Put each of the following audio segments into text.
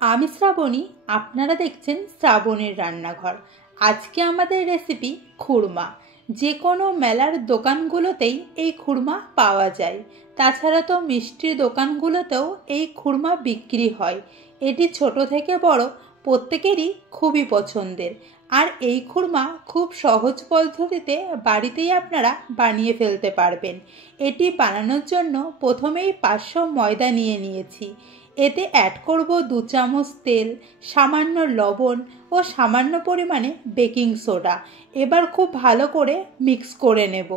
আমি শ্রাবণী, আপনারা দেখছেন শ্রাবণীর রান্নাঘর। আজকে আমাদের রেসিপি খুরমা। যে কোনো মেলার দোকানগুলোতেই এই খুরমা পাওয়া যায়। তাছাড়া তো মিষ্টির দোকানগুলোতেও এই খুরমা বিক্রি হয়। এটি ছোট থেকে বড় প্রত্যেকেরই খুবই পছন্দের। আর এই খুরমা খুব সহজ পদ্ধতিতে বাড়িতেই আপনারা বানিয়ে ফেলতে পারবেন। এটি বানানোর জন্য প্রথমেই 500 ময়দা নিয়েছি। এতে অ্যাড করব 2 চামচ তেল, সামান্য লবণ ও সামান্য পরিমাণে বেকিং সোডা। এবার খুব ভালো করে মিক্স করে নেব।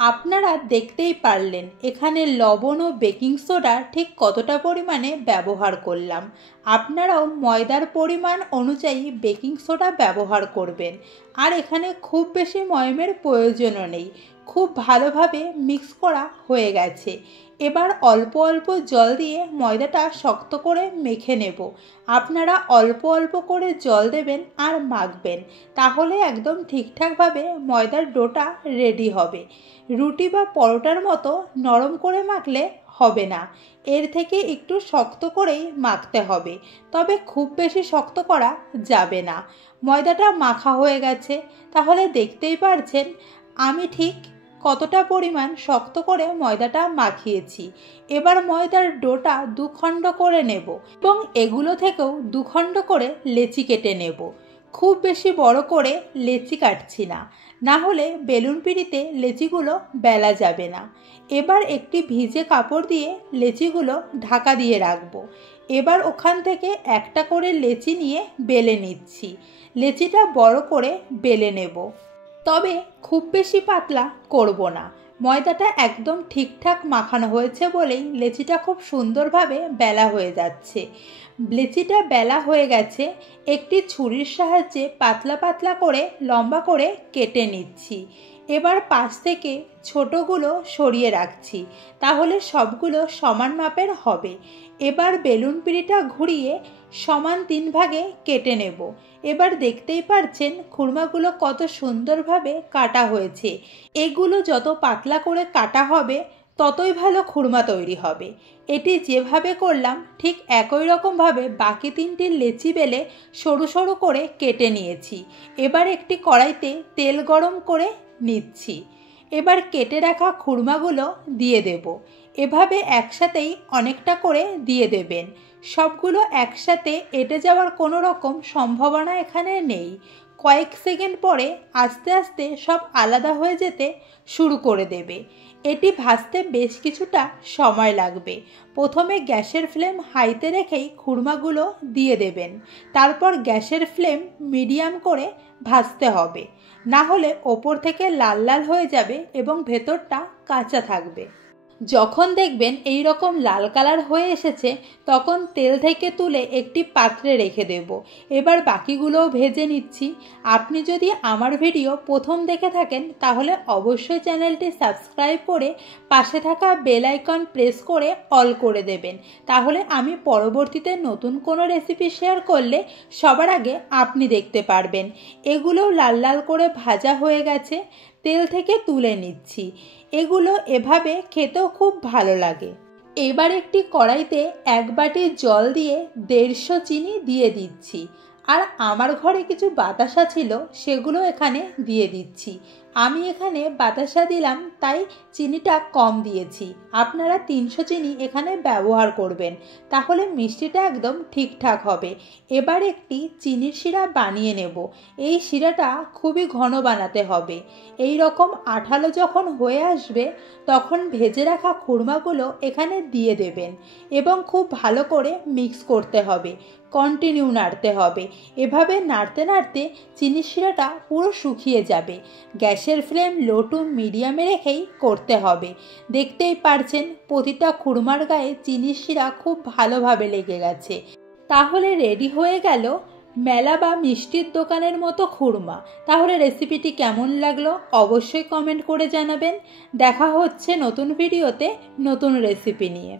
আপনারা দেখতেই পারলেন এখানে লবণ ও বেকিং সোডা ঠিক কতটা পরিমাণে ব্যবহার করলাম। আপনারাও ময়দার পরিমাণ অনুযায়ী বেকিং সোডা ব্যবহার করবেন। আর এখানে খুব বেশি ময়মের প্রয়োজনও নেই। খুব ভালোভাবে মিক্স করা হয়ে গেছে। এবার অল্প অল্প জল দিয়ে ময়দাটা শক্ত করে মেখে নেব। আপনারা অল্প অল্প করে জল দেবেন আর মাখবেন, তাহলে একদম ঠিকঠাকভাবে ময়দার ডোটা রেডি হবে। রুটি বা পরোটার মতো নরম করে মাখলে হবে না, এর থেকে একটু শক্ত করেই মাখতে হবে। তবে খুব বেশি শক্ত করা যাবে না। ময়দাটা মাখা হয়ে গেছে, তাহলে দেখতেই পারছেন আমি ঠিক কতটা পরিমাণ শক্ত করে ময়দাটা মাখিয়েছি। এবার ময়দার ডোটা 2 খণ্ড করে নেব এবং এগুলো থেকেও 2 খণ্ড করে লেচি কেটে নেব। খুব বেশি বড় করে লেচি কাটছি না, না হলে বেলুন পিঁড়িতে লেচিগুলো বেলা যাবে না। এবার একটি ভিজে কাপড় দিয়ে লেচিগুলো ঢাকা দিয়ে রাখবো। এবার ওখান থেকে একটা করে লেচি নিয়ে বেলে নিচ্ছি। লেচিটা বড় করে বেলে নেব, তবে খুব বেশি পাতলা করব না। ময়দাটা একদম ঠিকঠাক মাখানো হয়েছে বলেই লেচিটা খুব সুন্দরভাবে বেলা হয়ে যাচ্ছে। লেচিটা বেলা হয়ে গেছে, একটি ছুরির সাহায্যে পাতলা পাতলা করে লম্বা করে কেটে নিচ্ছি। এবার পাশ থেকে ছোটগুলো সরিয়ে রাখছি, তাহলে সবগুলো সমান মাপের হবে। এবার বেলুন পিঁড়িটা ঘুরিয়ে সমান 3 ভাগে কেটে নেব। এবার দেখতেই পারছেন খুরমাগুলো কত সুন্দরভাবে কাটা হয়েছে। এগুলো যত পাতলা করে কাটা হবে ততই ভালো খুরমা তৈরি হবে। এটি যেভাবে করলাম ঠিক একই রকমভাবে বাকি 3টি লেচি বেলে সরু সরু করে কেটে নিয়েছি। এবার একটি কড়াইতে তেল গরম করে নিচ্ছি। এবার কেটে রাখা খুরমাগুলো দিয়ে দেব। এভাবে একসাথেই অনেকটা করে দিয়ে দেবেন। সবগুলো একসাথে এঁটে যাওয়ার কোনো রকম সম্ভাবনা এখানে নেই। কয়েক সেকেন্ড পরে আস্তে আস্তে সব আলাদা হয়ে যেতে শুরু করে দেবে। এটি ভাজতে বেশ কিছুটা সময় লাগবে। প্রথমে গ্যাসের ফ্লেম হাইতে রেখেই খুরমাগুলো দিয়ে দেবেন। তারপর গ্যাসের ফ্লেম মিডিয়াম করে ভাজতে হবে, না হলে ওপর থেকে লাল লাল হয়ে যাবে এবং ভেতরটা কাঁচা থাকবে। যখন দেখবেন এই রকম লাল কালার হয়ে এসেছে, তখন তেল থেকে তুলে একটি পাত্রে রেখে দেব। এবার বাকিগুলোও ভেজে নিচ্ছি। আপনি যদি আমার ভিডিও প্রথম দেখে থাকেন তাহলে অবশ্যই চ্যানেলটি সাবস্ক্রাইব করে পাশে থাকা বেল আইকন প্রেস করে অল করে দেবেন। তাহলে আমি পরবর্তীতে নতুন কোনো রেসিপি শেয়ার করলে সবার আগে আপনি দেখতে পারবেন। এগুলোও লাল লাল করে ভাজা হয়ে গেছে, তেল থেকে তুলে নিচ্ছি। এগুলো এভাবে খেতেও খুব ভালো লাগে। এবার একটি কড়াইতে 1 বাটি জল দিয়ে 150 চিনি দিয়ে দিচ্ছি। আর আমার ঘরে কিছু বাতাসা ছিল, সেগুলো এখানে দিয়ে দিচ্ছি। আমি এখানে বাতাসা দিলাম তাই চিনিটা কম দিয়েছি। আপনারা 300 চিনি এখানে ব্যবহার করবেন, তাহলে মিষ্টিটা একদম ঠিকঠাক হবে। এবার একটি চিনির শিরা বানিয়ে নেব। এই শিরাটা খুবই ঘন বানাতে হবে। এই রকম আঠালো যখন হয়ে আসবে তখন ভেজে রাখা খুরমাগুলো এখানে দিয়ে দেবেন এবং খুব ভালো করে মিক্স করতে হবে। কন্টিনিউ নাড়তে হবে। এভাবে নাড়তে নাড়তে চিনির শিরাটা পুরো শুকিয়ে যাবে। গ্যাসের ফ্লেম লো টু মিডিয়ামে রেখেই করতে হবে। দেখতেই পারছেন প্রতিটা খুরমার গায়ে চিনির শিরা খুব ভালোভাবে লেগে গেছে। তাহলে রেডি হয়ে গেল মেলা বা মিষ্টির দোকানের মতো খুরমা। তাহলে রেসিপিটি কেমন লাগলো অবশ্যই কমেন্ট করে জানাবেন। দেখা হচ্ছে নতুন ভিডিওতে নতুন রেসিপি নিয়ে।